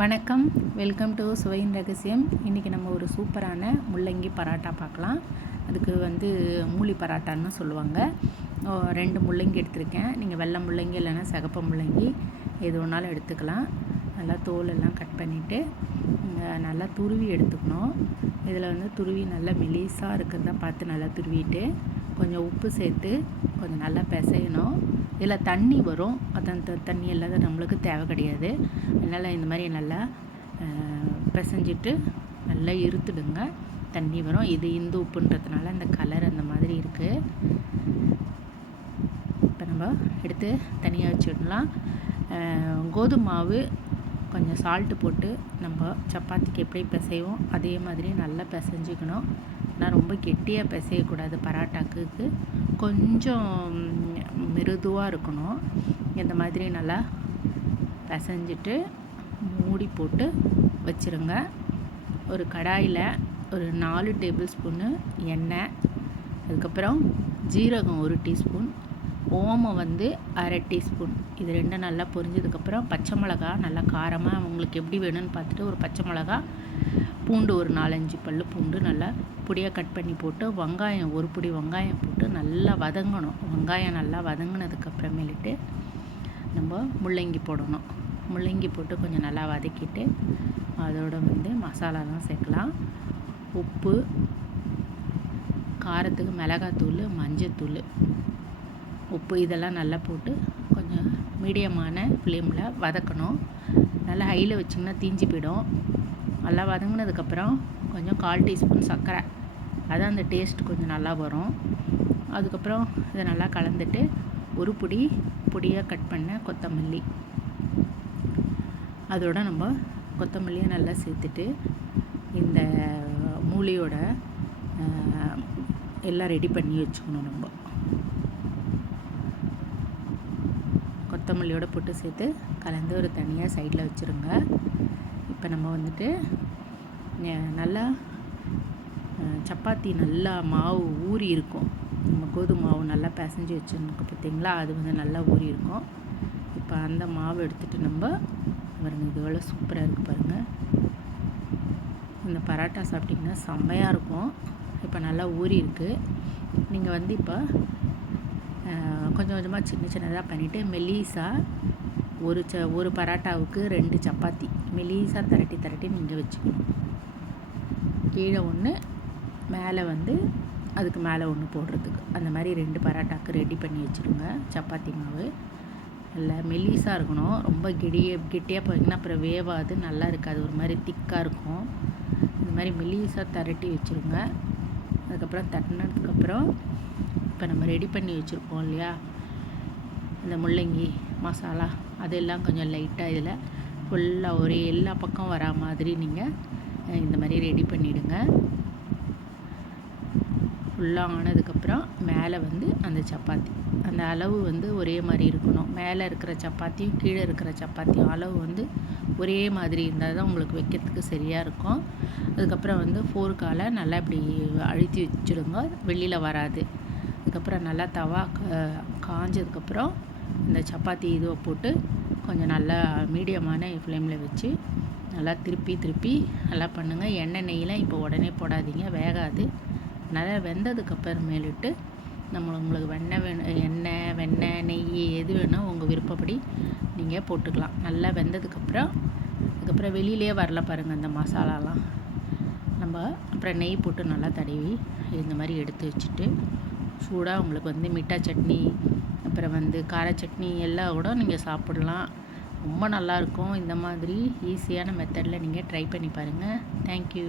வணக்கம். Welcome to சுவையின் ரகசியம். இன்றைக்கி நம்ம ஒரு சூப்பரான முள்ளங்கி பராட்டா பார்க்கலாம். அதுக்கு வந்து மூலி பராட்டான்னு சொல்லுவாங்க. ஓ, ரெண்டு முள்ளங்கி எடுத்திருக்கேன். நீங்கள் வெள்ளை முள்ளங்கி இல்லைன்னா சிகப்பு முள்ளங்கி எது வேணாலும் எடுத்துக்கலாம். நல்லா தோலெல்லாம் கட் பண்ணிவிட்டு நல்லா துருவி எடுத்துக்கணும். இதில் வந்து துருவி நல்லா மெலிசாக இருக்கிறதா பார்த்து நல்லா துருவிட்டு கொஞ்சம் உப்பு சேர்த்து கொஞ்சம் நல்லா பிசையணும். இதில் தண்ணி வரும். அதான் த- தண்ணி இல்லாத நம்மளுக்கு தேவை கிடையாது. அதனால் இந்த மாதிரி நல்லா பிசைஞ்சிட்டு நல்லா இருத்துடுங்க. தண்ணி வரும். இது இந்து உப்புன்றதுனால இந்த கலர் அந்த மாதிரி இருக்குது இப்போ நம்ம எடுத்து தனியாக வச்சிடலாம். கோதுமாவு கோதுமை மாவு கொஞ்சம் சால்ட்டு போட்டு நம்ம சப்பாத்திக்கு எப்படி பிசைவோம் அதே மாதிரி நல்லா பிசைஞ்சிக்கணும். ஆனால் ரொம்ப கெட்டியாக பிசையக்கூடாது பராட்டாக்கு கொஞ்சம் மிருதுவாக இருக்கணும். இந்த மாதிரி நல்லா பிசைஞ்சிட்டு மூடி போட்டு வச்சிருங்க. ஒரு கடாயில் ஒரு நாலு டேபிள் ஸ்பூனு எண்ணெய் அதுக்கப்புறம் ஜீரகம் ஒரு டீஸ்பூன் ஓமம் வந்து அரை டீஸ்பூன். இது ரெண்டும் நல்லா பொரிஞ்சதுக்கப்புறம் பச்சை மிளகா நல்லா காரமாக உங்களுக்கு எப்படி வேணும்னு பார்த்துட்டு ஒரு பச்சை மிளகா பூண்டு ஒரு நாலஞ்சு பல் பூண்டு நல்லா பொடியாக கட் பண்ணி போட்டு வெங்காயம் ஒரு பொடி வெங்காயம் போட்டு நல்லா வதங்கணும். வெங்காயம் நல்லா வதங்கினதுக்கப்புறமேலிட்டு நம்ம முள்ளங்கி போடணும். முள்ளங்கி போட்டு கொஞ்சம் நல்லா வதக்கிட்டு அதோட வந்து மசாலாலாம் சேர்க்கலாம். உப்பு காரத்துக்கு மிளகாத்தூள் மஞ்சத்தூள் உப்பு இதெல்லாம் நல்லா போட்டு கொஞ்சம் மீடியமான ஃப்ளேமில் வதக்கணும். நல்லா ஹையில் வச்சிங்கன்னா தீஞ்சு போயிடும். நல்லா வதங்கினதுக்கப்புறம் கொஞ்சம் கால் டீஸ்பூன் சர்க்கரை. அதான் அந்த டேஸ்ட் கொஞ்சம் நல்லா வரும். அதுக்கப்புறம் இதை நல்லா கலந்துட்டு ஒரு பொடி பொடியாக கட் பண்ண கொத்தமல்லி. அதோட நம்ம கொத்தமல்லியை நல்லா சேர்த்துட்டு இந்த மூலியோட எல்லாம் ரெடி பண்ணி வச்சுக்கணும் நம்ம. கொத்தமல்லியோட போட்டு சேர்த்து கலந்து ஒரு தனியாக சைடில் வச்சுருங்க. இப்போ நம்ம வந்துட்டு நல்லா சப்பாத்தி நல்லா மாவு ஊறி இருக்கும். நம்ம கோதுமை மாவு நல்லா பிசைஞ்சு வச்சுருக்கோம் பார்த்திங்களா அது வந்து நல்லா ஊறி இருக்கும். இப்போ அந்த மாவு எடுத்துகிட்டு நம்ம பாருங்க இது எவ்வளோ சூப்பராக இருக்குது பாருங்கள் இந்த பரோட்டா சாப்பிட்டிங்கன்னா செம்மையாக இருக்கும். இப்போ நல்லா ஊறி இருக்குது நீங்கள் வந்து இப்போ கொஞ்சம் கொஞ்சமாக சின்ன சின்னதாக பண்ணிவிட்டு மெலிசா ஒரு ச ஒரு பரோட்டாவுக்கு ரெண்டு சப்பாத்தி. மெலிசா திரட்டி திரட்டி நீங்கள் வச்சுக்கணும். கீழே ஒன்று மேலே வந்து அதுக்கு மேலே ஒன்று போடுறதுக்கு. அந்த மாதிரி ரெண்டு பரோட்டாக்கு ரெடி பண்ணி வச்சுருங்க சப்பாத்தி மாவு. நல்லா மெலிசாக இருக்கணும். ரொம்ப கெடிய கெட்டியாக போனீங்கன்னா அப்புறம் வேவாது நல்லா இருக்காது. ஒரு மாதிரி திக்காக இருக்கும். இந்த மாதிரி மெலீஸாக திரட்டி வச்சுருங்க. அதுக்கப்புறம் தட்டினதுக்கப்புறம் இப்போ நம்ம ரெடி பண்ணி வச்சுருக்கோம் இல்லையா? இந்த முள்ளங்கி மசாலா அதெல்லாம் கொஞ்சம் லைட்டாக இதில் ஃபுல்லாக ஒரே எல்லா பக்கம் வரா மாதிரி நீங்கள் இந்த மாதிரி ரெடி பண்ணிவிடுங்க ஃபுல்லாக ஆனதுக்கப்புறம் மேலே வந்து அந்த சப்பாத்தி. அந்த அளவு வந்து ஒரே மாதிரி இருக்கணும். மேலே இருக்கிற சப்பாத்தியும் கீழே இருக்கிற சப்பாத்தியும் அளவு வந்து ஒரே மாதிரி இருந்தால் தான் உங்களுக்கு வைக்கிறதுக்கு சரியாக இருக்கும். அதுக்கப்புறம் வந்து ஃபோர்க்கால் நல்லா இப்படி அழுத்தி வச்சுடுங்க. வெளியில் வராது. அதுக்கப்புறம் நல்லா தவா காஞ்சதுக்கப்புறம் இந்த சப்பாத்தி இதுவை போட்டு கொஞ்சம் நல்லா மீடியமான ஃப்ளேமில் வச்சு நல்லா திருப்பி திருப்பி நல்லா பண்ணுங்கள் எண்ணெய் நெய்யெலாம் இப்போ உடனே போடாதீங்க. வேகாது. நல்லா வெந்ததுக்கப்புறம் மேலிட்டு நம்ம உங்களுக்கு வெண்ணெய் வேணும் எண்ணெய் வெண்ணெய் நெய் எது வேணும் உங்கள் விருப்பப்படி நீங்கள் போட்டுக்கலாம். நல்லா வெந்ததுக்கப்புறம் அதுக்கப்புறம் வெளியிலே வரல பாருங்கள் இந்த மசாலாலாம். நம்ம அப்புறம் நெய் போட்டு நல்லா தடவி இந்த மாதிரி எடுத்து வச்சுட்டு சூடாக உங்களுக்கு வந்து மிட்டா சட்னி அப்புறம் வந்து கார சட்னி எல்லாம் கூட நீங்கள் சாப்பிடலாம். ரொம்ப நல்லாயிருக்கும் இந்த மாதிரி ஈஸியான மெத்தடில் நீங்கள் ட்ரை பண்ணி பாருங்கள் தேங்க்யூ